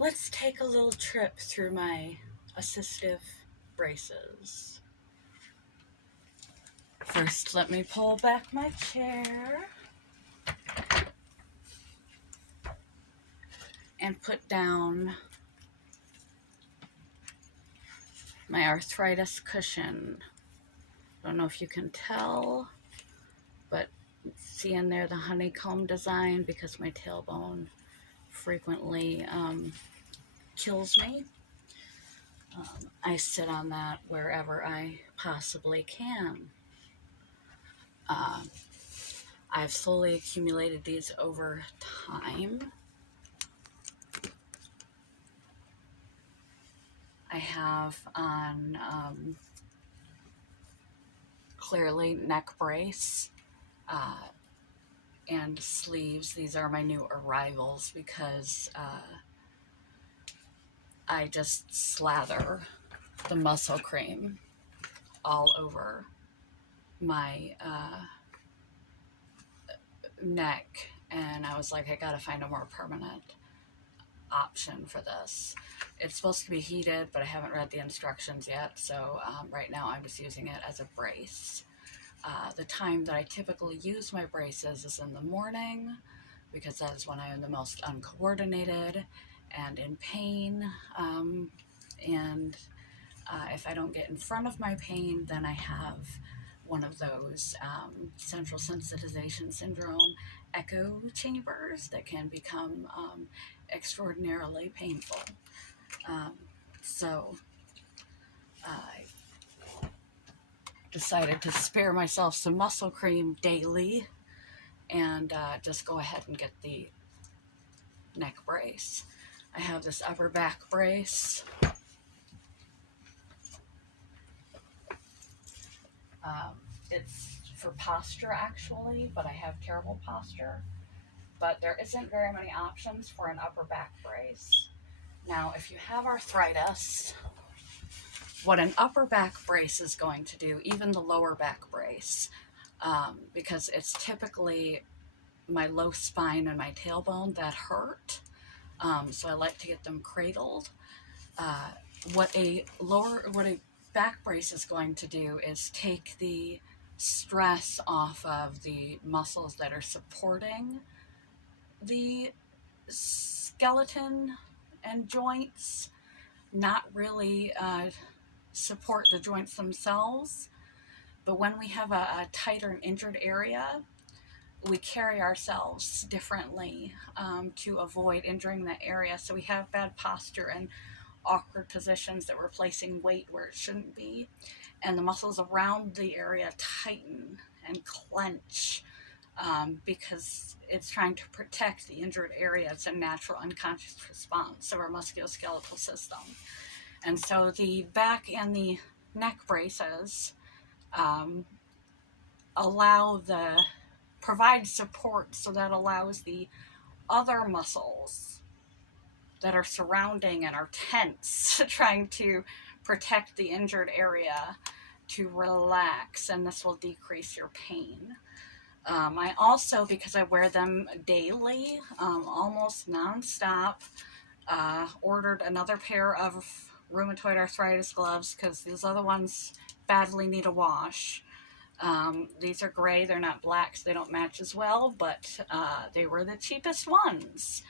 Let's take a little trip through my assistive braces. First, let me pull back my chair and put down my arthritis cushion. Don't know if you can tell, but see in there the honeycomb design because my tailbone frequently kills me. I sit on that wherever I possibly can. I've slowly accumulated these over time. I have on clearly neck brace and sleeves. These are my new arrivals because I just slather the muscle cream all over my neck, and I was like, I gotta find a more permanent option for this. It's supposed to be heated, but I haven't read the instructions yet, so right now I'm just using it as a brace. The time that I typically use my braces is in the morning because that is when I am the most uncoordinated and in pain. And if I don't get in front of my pain, then I have one of those central sensitization syndrome echo chambers that can become extraordinarily painful. So I decided to spare myself some muscle cream daily and just go ahead and get the neck brace. I have this upper back brace. It's for posture actually, but I have terrible posture. But there isn't very many options for an upper back brace. Now, if you have arthritis, what an upper back brace is going to do, even the lower back brace, because it's typically my low spine and my tailbone that hurt. So I like to get them cradled. What a back brace is going to do is take the stress off of the muscles that are supporting the skeleton and joints, not really support the joints themselves. But when we have a tighter and injured area, we carry ourselves differently to avoid injuring that area. So we have bad posture and awkward positions that we're placing weight where it shouldn't be. And the muscles around the area tighten and clench because it's trying to protect the injured area. It's a natural unconscious response of our musculoskeletal system. And so the back and the neck braces provide support, so that allows the other muscles that are surrounding and are tense, trying to protect the injured area, to relax, and this will decrease your pain. I also, because I wear them daily, almost nonstop, ordered another pair of rheumatoid arthritis gloves because these other ones badly need a wash. These are gray, they're not black, so they don't match as well, but they were the cheapest ones.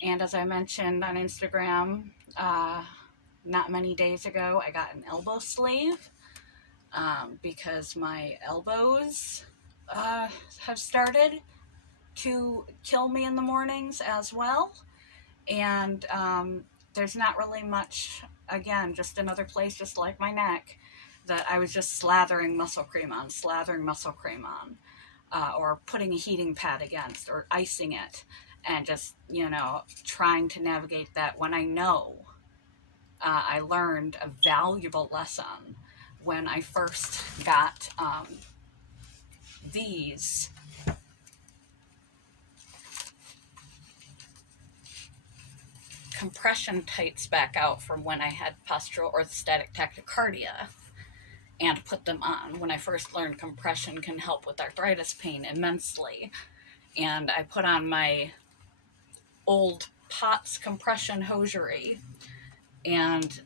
And as I mentioned on Instagram not many days ago, I got an elbow sleeve because my elbows have started to kill me in the mornings as well. And there's not really much, again, just another place just like my neck that I was just slathering muscle cream on, or putting a heating pad against or icing it and just, trying to navigate that when I know I learned a valuable lesson when I first got these compression tights back out from when I had postural orthostatic tachycardia and put them on. When I first learned compression can help with arthritis pain immensely. And I put on my old POTS compression hosiery, and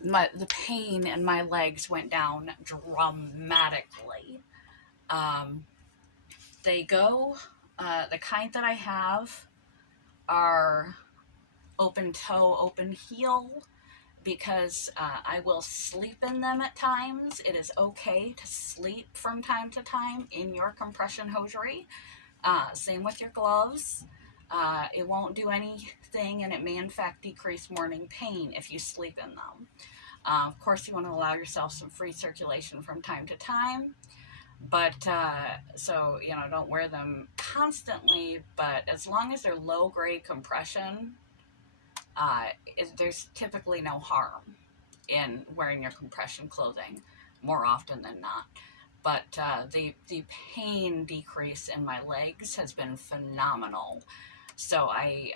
the pain in my legs went down dramatically. Um, they go, the kind that I have are open toe, open heel, because I will sleep in them at times. It is okay to sleep from time to time in your compression hosiery. Same with your gloves. It won't do anything, and it may in fact decrease morning pain if you sleep in them. Of course, you want to allow yourself some free circulation from time to time, but so don't wear them constantly. But as long as they're low grade compression, there's typically no harm in wearing your compression clothing more often than not. But the pain decrease in my legs has been phenomenal. So I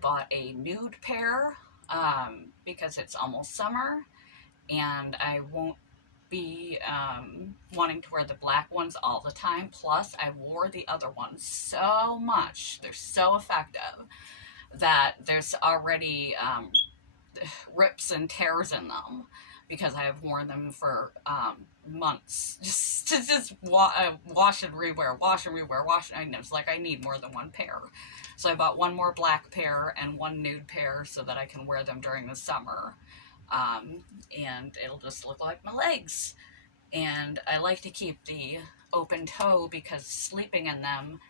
bought a nude pair because it's almost summer, and I won't be wanting to wear the black ones all the time. Plus, I wore the other ones so much; they're so effective that there's already rips and tears in them because I have worn them for months just wash and rewear, wash and rewear, wash. And it's like I need more than one pair. So I bought one more black pair and one nude pair so that I can wear them during the summer. And it'll just look like my legs. And I like to keep the open toe because sleeping in them,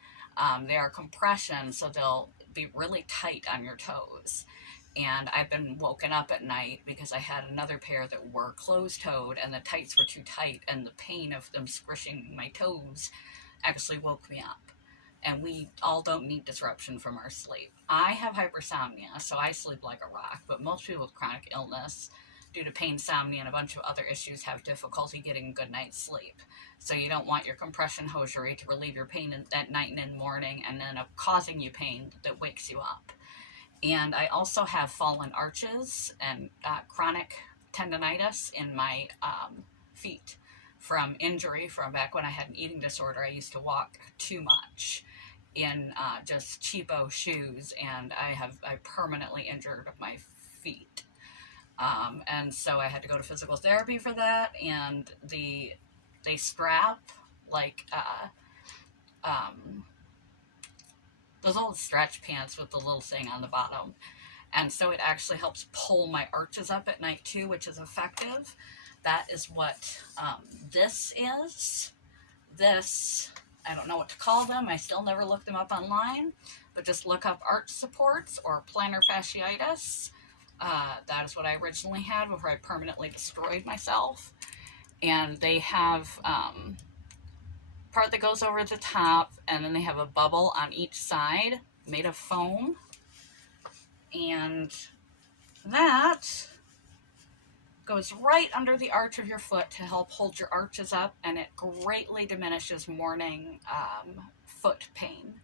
they are compression, so they'll be really tight on your toes. And I've been woken up at night because I had another pair that were closed-toed and the tights were too tight, and the pain of them squishing my toes actually woke me up. And we all don't need disruption from our sleep. I have hypersomnia, so I sleep like a rock, but most people with chronic illness, due to pain, insomnia, and a bunch of other issues, have difficulty getting a good night's sleep. So you don't want your compression hosiery to relieve your pain at night and in the morning and then causing you pain that wakes you up. And I also have fallen arches and chronic tendonitis in my feet from injury from back when I had an eating disorder. I used to walk too much in just cheapo shoes, and I permanently injured my feet. And so I had to go to physical therapy for that, and they strap like those old stretch pants with the little thing on the bottom. And so it actually helps pull my arches up at night too, which is effective. That is what this is. This, I don't know what to call them. I still never looked them up online, but just look up arch supports or plantar fasciitis. That is what I originally had before I permanently destroyed myself. And they have part that goes over the top, and then they have a bubble on each side made of foam. And that goes right under the arch of your foot to help hold your arches up, and it greatly diminishes morning foot pain.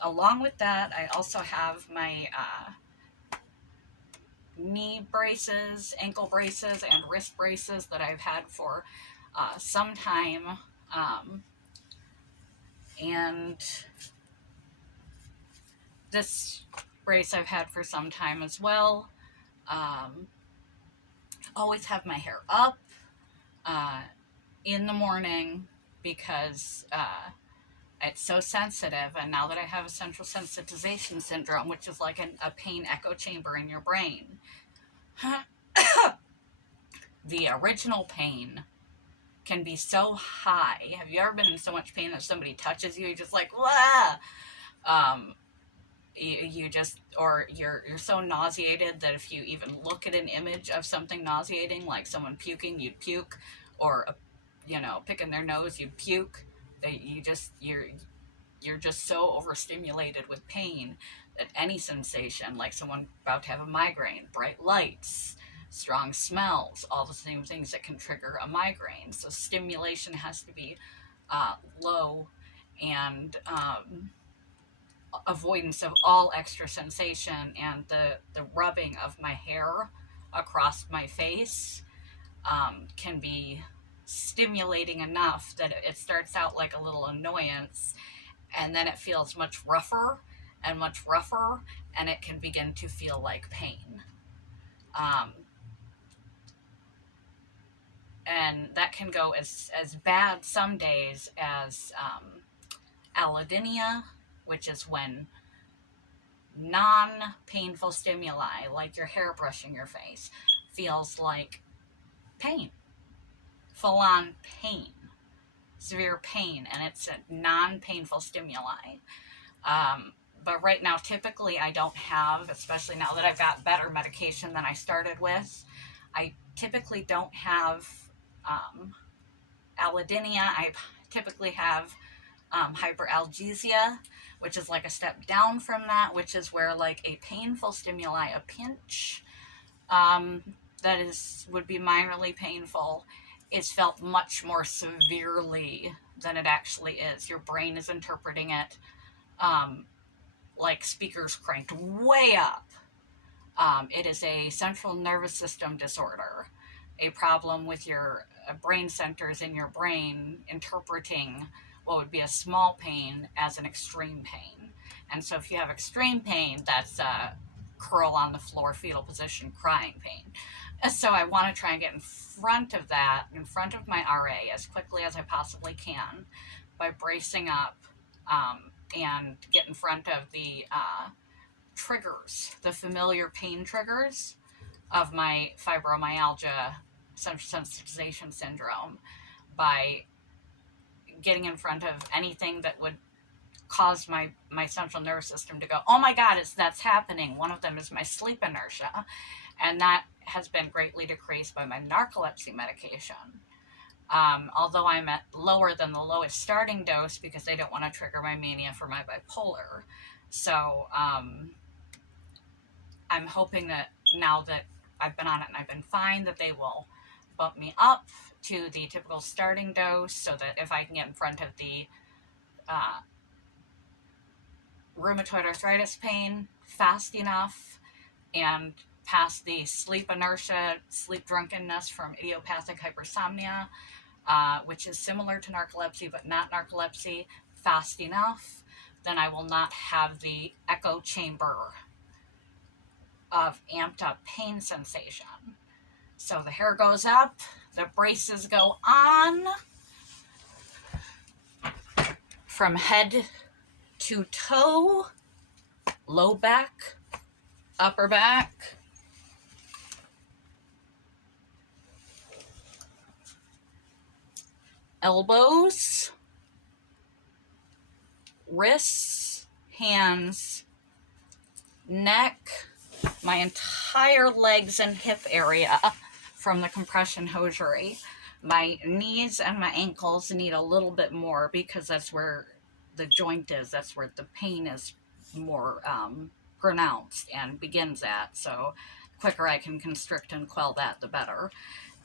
Along with that, I also have my knee braces, ankle braces, and wrist braces that I've had for some time. And this brace I've had for some time as well. Always have my hair up in the morning because it's so sensitive, and now that I have a central sensitization syndrome, which is like a pain echo chamber in your brain, the original pain can be so high. Have you ever been in so much pain that somebody touches you, you're just like, wah! You just, or you're so nauseated that if you even look at an image of something nauseating, like someone puking, you'd puke, or picking their nose, you'd puke. You're just so overstimulated with pain that any sensation, like someone about to have a migraine, bright lights, strong smells, all the same things that can trigger a migraine. So stimulation has to be low, and avoidance of all extra sensation, and the rubbing of my hair across my face can be stimulating enough that it starts out like a little annoyance, and then it feels much rougher, and much rougher, and it can begin to feel like pain. And that can go as bad some days as allodynia, which is when non-painful stimuli, like your hair brushing your face, feels like pain, full-on pain, severe pain, and it's a non-painful stimuli. But right now, typically I don't have, especially now that I've got better medication than I started with, I typically don't have allodynia. I typically have hyperalgesia, which is like a step down from that, which is where like a painful stimuli, a pinch, that would be minorly painful, is felt much more severely than it actually is. Your brain is interpreting it like speakers cranked way up. It is a central nervous system disorder, a problem with your brain centers in your brain interpreting what would be a small pain as an extreme pain. And so if you have extreme pain, that's curl on the floor, fetal position, crying pain. So I want to try and get in front of that, in front of my RA as quickly as I possibly can by bracing up and get in front of the triggers, the familiar pain triggers of my fibromyalgia sensitization syndrome, by getting in front of anything that would cause my central nervous system to go, oh my God, that's happening. One of them is my sleep inertia, and that has been greatly decreased by my narcolepsy medication. Although I'm at lower than the lowest starting dose because they don't want to trigger my mania for my bipolar. So I'm hoping that now that I've been on it and I've been fine, that they will bump me up to the typical starting dose, so that if I can get in front of the rheumatoid arthritis pain fast enough and past the sleep inertia, sleep drunkenness from idiopathic hypersomnia, which is similar to narcolepsy but not narcolepsy, fast enough, then I will not have the echo chamber of amped up pain sensation. So the hair goes up, the braces go on from head to toe, low back, upper back, elbows, wrists, hands, neck, my entire legs and hip area from the compression hosiery. My knees and my ankles need a little bit more because that's where the joint is. That's where the pain is more pronounced and begins at. So the quicker I can constrict and quell that, the better.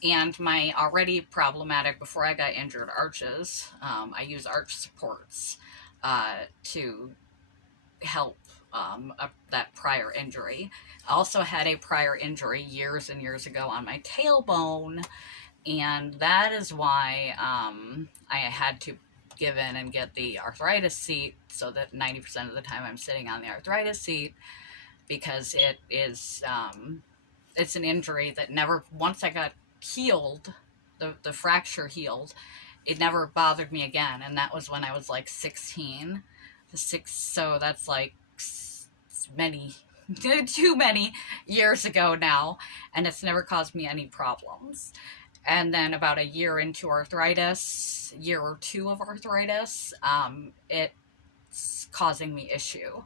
And my already problematic, before I got injured, arches, I use arch supports to help that prior injury. I also had a prior injury years and years ago on my tailbone, and that is why I had to give in and get the arthritis seat, so that 90% of the time I'm sitting on the arthritis seat, because it is it's an injury that never, once I got healed, the fracture healed, it never bothered me again, and that was when I was like 16. So that's like too many years ago now, and it's never caused me any problems. And then about a year into arthritis, year or two of arthritis, it's causing me issue.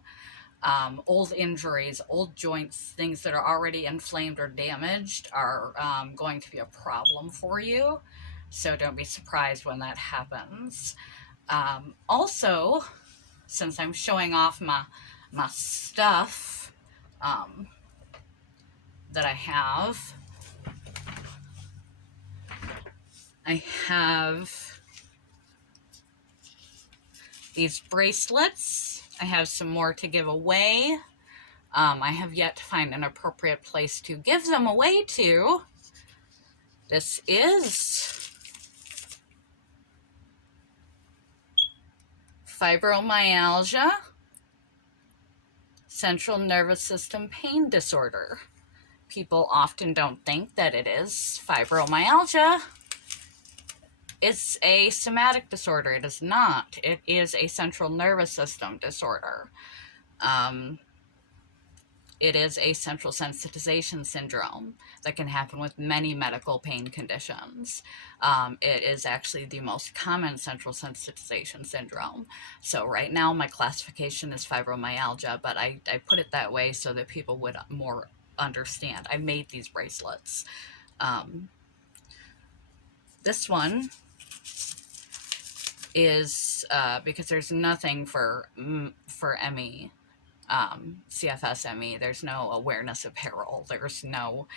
Old injuries, old joints, things that are already inflamed or damaged are going to be a problem for you. So don't be surprised when that happens. Also, since I'm showing off my stuff that I have these bracelets. I have some more to give away. I have yet to find an appropriate place to give them away to. This is fibromyalgia Central nervous system pain disorder. People often don't think that it is fibromyalgia. It's a somatic disorder. It is not. It is a central nervous system disorder. It is a central sensitization syndrome that can happen with many medical pain conditions. It is actually the most common central sensitization syndrome. So right now my classification is fibromyalgia, but I put it that way so that people would more understand. I made these bracelets. This one is because there's nothing for ME. CFS ME, there's no awareness apparel, there's no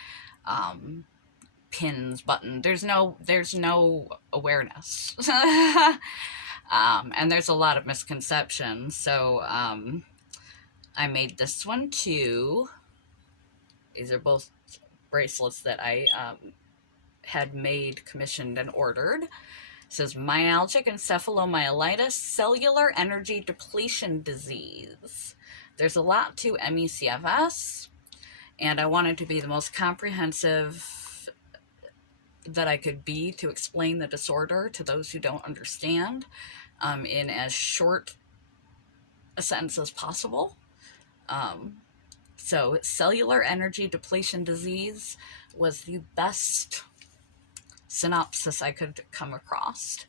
pins, button, there's no awareness. And there's a lot of misconceptions. So I made this one too. These are both bracelets that I had made, commissioned, and ordered. It says myalgic encephalomyelitis, cellular energy depletion disease. There's a lot to ME/CFS, and I wanted to be the most comprehensive that I could be to explain the disorder to those who don't understand in as short a sentence as possible. So cellular energy depletion disease was the best synopsis I could come across.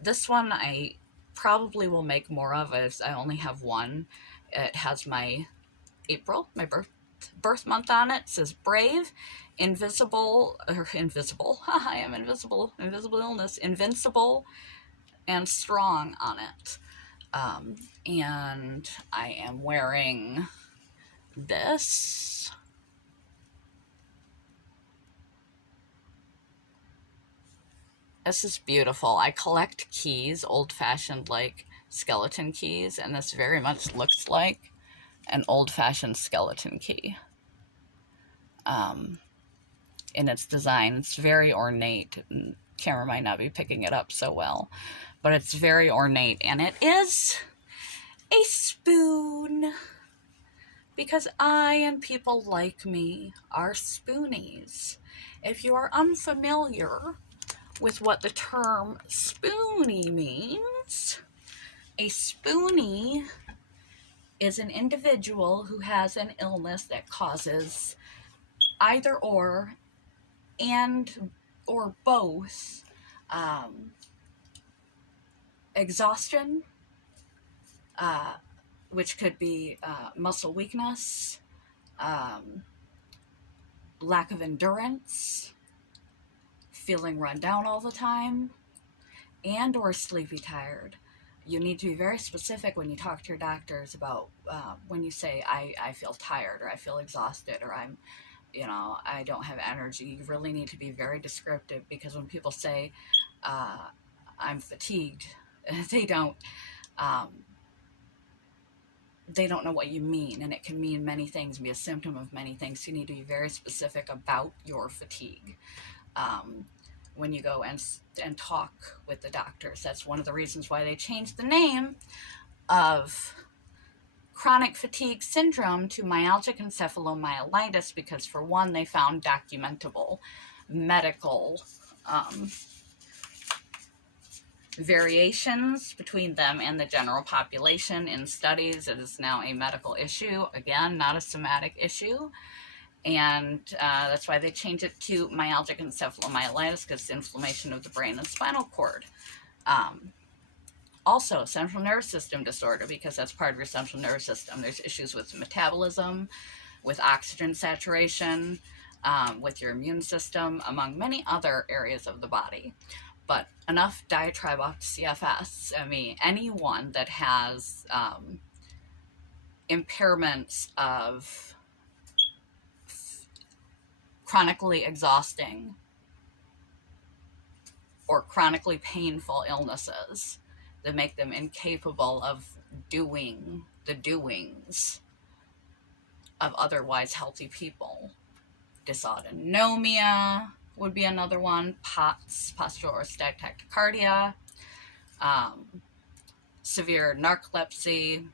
This one I probably will make more of, as I only have one. It has my April, my birth month on it. It says brave, invisible, I am invisible illness, invincible, and strong on it. And I am wearing this. This is beautiful. I collect keys, old-fashioned like skeleton keys, and this very much looks like an old-fashioned skeleton key. In its design, it's very ornate. And camera might not be picking it up so well, but it's very ornate, and it is a spoon, because I and people like me are spoonies. If you are unfamiliar with what the term spoonie means, a spoonie is an individual who has an illness that causes either or and or both exhaustion, which could be muscle weakness, lack of endurance, feeling run down all the time, and or sleepy tired. You need to be very specific when you talk to your doctors about when you say, I feel tired, or I feel exhausted, or I don't have energy. You really need to be very descriptive, because when people say, I'm fatigued, they don't know what you mean, and it can mean many things, be a symptom of many things. So you need to be very specific about your fatigue when you go and talk with the doctors. That's one of the reasons why they changed the name of chronic fatigue syndrome to myalgic encephalomyelitis, because for one, they found documentable medical variations between them and the general population in studies. It is now a medical issue, again, not a somatic issue. And that's why they changed it to myalgic encephalomyelitis, because it's inflammation of the brain and spinal cord. Also, central nervous system disorder, because that's part of your central nervous system. There's issues with metabolism, with oxygen saturation, with your immune system, among many other areas of the body. But enough diatribe off CFS. I mean, anyone that has impairments of chronically exhausting or chronically painful illnesses that make them incapable of doing the doings of otherwise healthy people. Dysautonomia would be another one. POTS, postural orthostatic tachycardia, severe narcolepsy,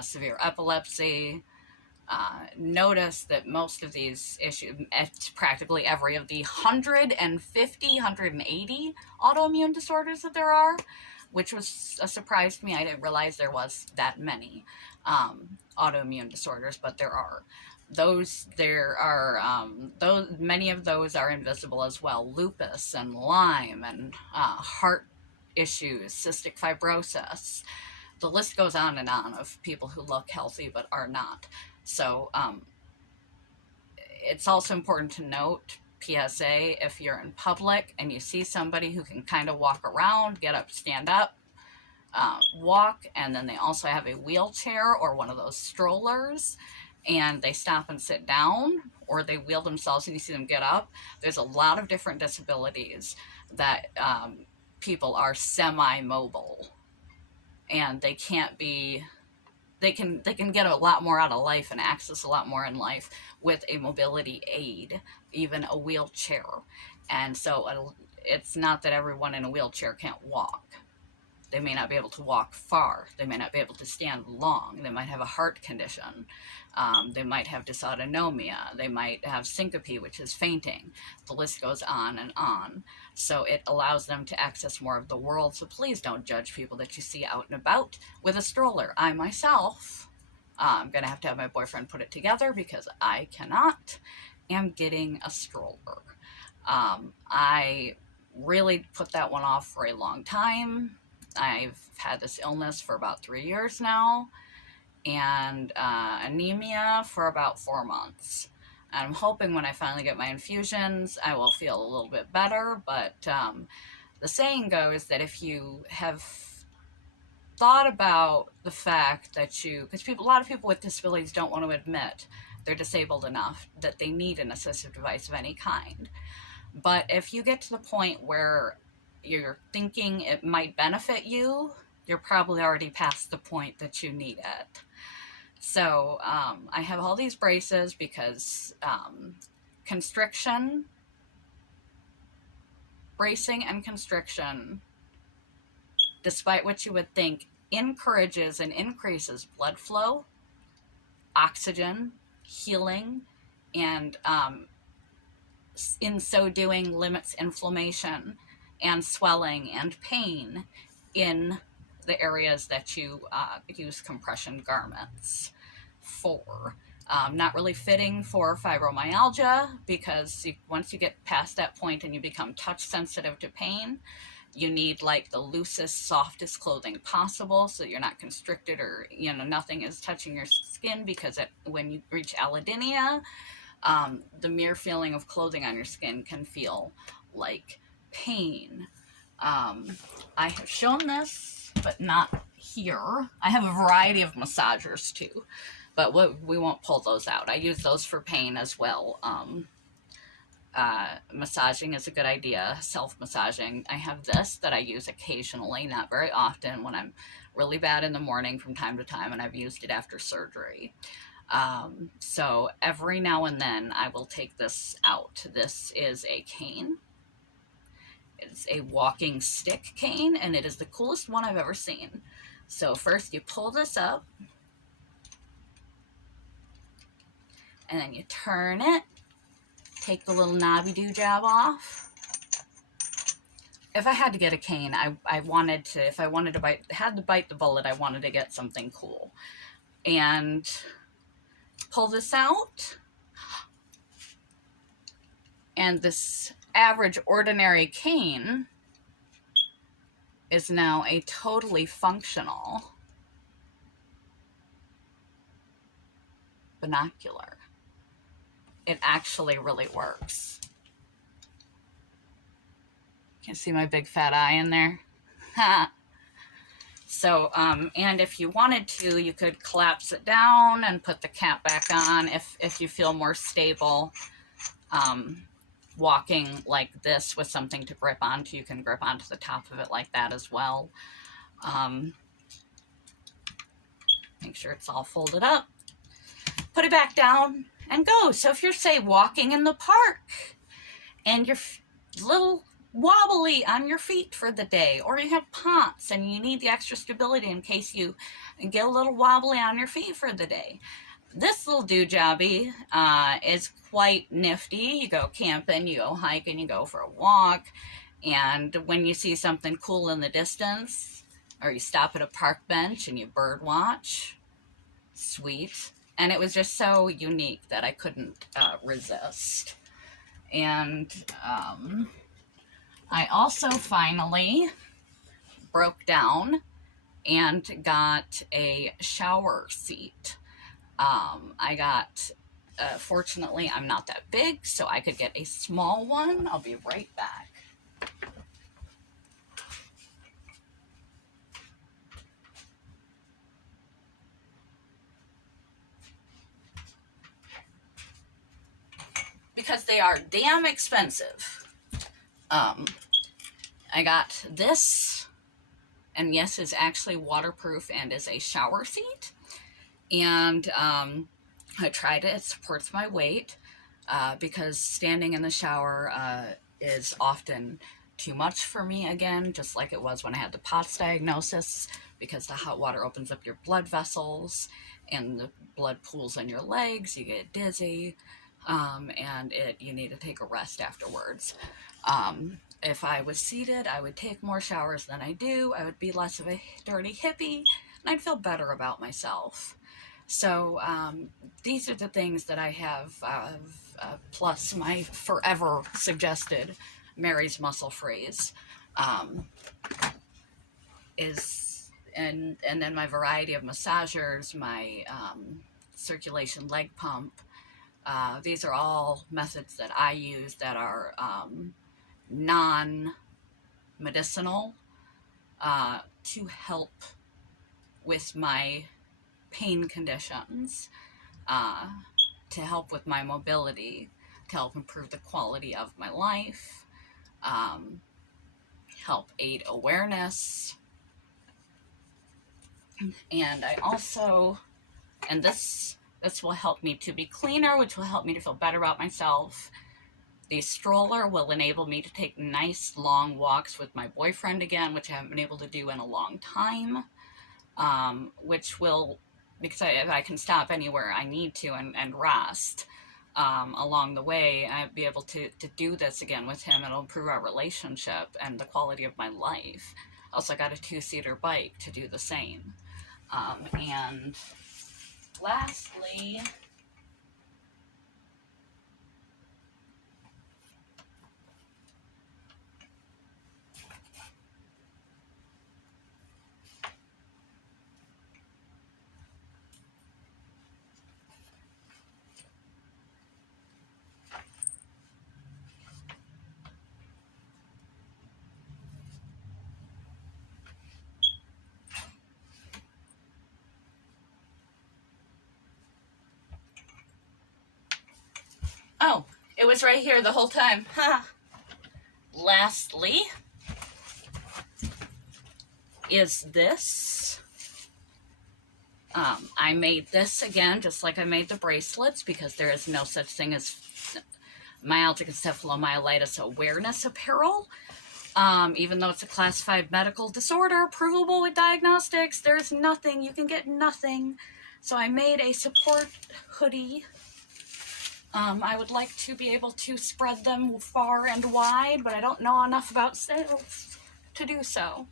severe epilepsy. Notice that most of these issues, practically every of the 180 autoimmune disorders that there are, which was a surprise to me. I didn't realize there was that many autoimmune disorders, but there are. Those many of those are invisible as well. Lupus and Lyme and heart issues, cystic fibrosis. The list goes on and on of people who look healthy but are not. So it's also important to note, PSA, if you're in public and you see somebody who can kind of walk around, get up, stand up, walk, and then they also have a wheelchair or one of those strollers, and they stop and sit down, or they wheel themselves and you see them get up, there's a lot of different disabilities that people are semi-mobile, and they can't be, they can get a lot more out of life and access a lot more in life with a mobility aid, even a wheelchair. And so it's not that everyone in a wheelchair can't walk. They may not be able to walk far. They may not be able to stand long. They might have a heart condition. They might have dysautonomia. They might have syncope, which is fainting. The list goes on and on. So it allows them to access more of the world. So please don't judge people that you see out and about with a stroller. I myself, I'm going to have my boyfriend put it together because I cannot, am getting a stroller. I really put that one off for a long time. I've had this illness for about 3 years now, and anemia for about 4 months. I'm hoping when I finally get my infusions, I will feel a little bit better, but the saying goes that if you have thought about the fact that because a lot of people with disabilities don't want to admit they're disabled enough that they need an assistive device of any kind. But if you get to the point where you're thinking it might benefit you, you're probably already past the point that you need it. So I have all these braces because constriction, bracing and constriction, despite what you would think, encourages and increases blood flow, oxygen, healing, and in so doing limits inflammation and swelling and pain in the areas that you use compression garments for. Not really fitting for fibromyalgia because once you get past that point and you become touch sensitive to pain, you need like the loosest, softest clothing possible so you're not constricted or nothing is touching your skin, because when you reach allodynia, the mere feeling of clothing on your skin can feel like pain. I have shown this, but not here. I have a variety of massagers too, but we won't pull those out. I use those for pain as well. Massaging is a good idea, self-massaging. I have this that I use occasionally, not very often, when I'm really bad in the morning from time to time, and I've used it after surgery. So every now and then I will take this out. This is a cane. It's a walking stick cane, and it is the coolest one I've ever seen. So first you pull this up, and then you turn it, take the little knobby doojab off. If I had to get a cane, if I wanted to bite the bullet, I wanted to get something cool. And pull this out, and this average ordinary cane is now a totally functional binocular. It actually really works. You can see my big fat eye in there. So, and if you wanted to, you could collapse it down and put the cap back on if you feel more stable. Walking like this with something to grip onto, you can grip onto the top of it like that as well. Make sure it's all folded up. Put it back down and go. So if you're, say, walking in the park and your little wobbly on your feet for the day, or you have POTS and you need the extra stability in case you get a little wobbly on your feet for the day. This little doojobby is quite nifty. You go camping, you go hiking, you go for a walk, and when you see something cool in the distance, or you stop at a park bench and you bird watch, sweet. And it was just so unique that I couldn't resist. And I also finally broke down and got a shower seat. I got, fortunately, I'm not that big, so I could get a small one. I'll be right back. Because they are damn expensive. I got this, and yes, is actually waterproof and is a shower seat. And I tried it. It supports my weight because standing in the shower is often too much for me again, just like it was when I had the POTS diagnosis, because the hot water opens up your blood vessels and the blood pools in your legs, you get dizzy, and you need to take a rest afterwards. If I was seated, I would take more showers than I do. I would be less of a dirty hippie, and I'd feel better about myself. So these are the things that I have, plus my forever suggested Mary's muscle phrase is, and then my variety of massagers, my circulation leg pump. These are all methods that I use that are non-medicinal to help with my pain conditions, to help with my mobility, to help improve the quality of my life, help aid awareness. And I also, and this will help me to be cleaner, which will help me to feel better about myself. The stroller will enable me to take nice long walks with my boyfriend again, which I haven't been able to do in a long time, which will, because I can stop anywhere I need to and rest along the way, I'll be able to do this again with him. It'll improve our relationship and the quality of my life. Also, I got a 2-seater bike to do the same. And lastly, oh, it was right here the whole time. Lastly is this. I made this again, just like I made the bracelets, because there is no such thing as myalgic encephalomyelitis awareness apparel. Even though it's a classified medical disorder, provable with diagnostics, there's nothing, you can get nothing. So I made a support hoodie. I would like to be able to spread them far and wide, but I don't know enough about sales to do so.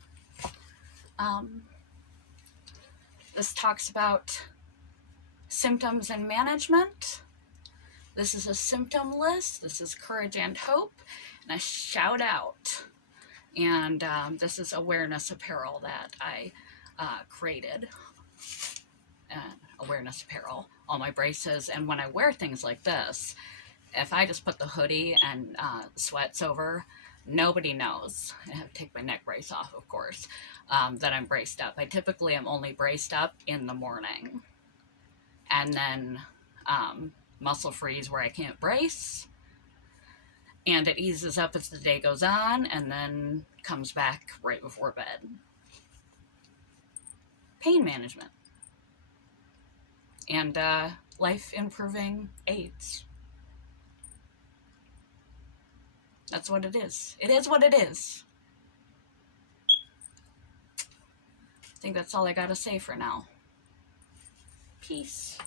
This talks about symptoms and management. This is a symptom list. This is courage and hope, and a shout out. And this is awareness apparel that I created. Awareness apparel, all my braces. And when I wear things like this, if I just put the hoodie and sweats over, nobody knows. I have to take my neck brace off, of course, that I'm braced up. I typically am only braced up in the morning. And then muscle freeze where I can't brace. And it eases up as the day goes on and then comes back right before bed. Pain management. And life improving aids. That's what it is. It is what it is. I think that's all I gotta say for now. Peace.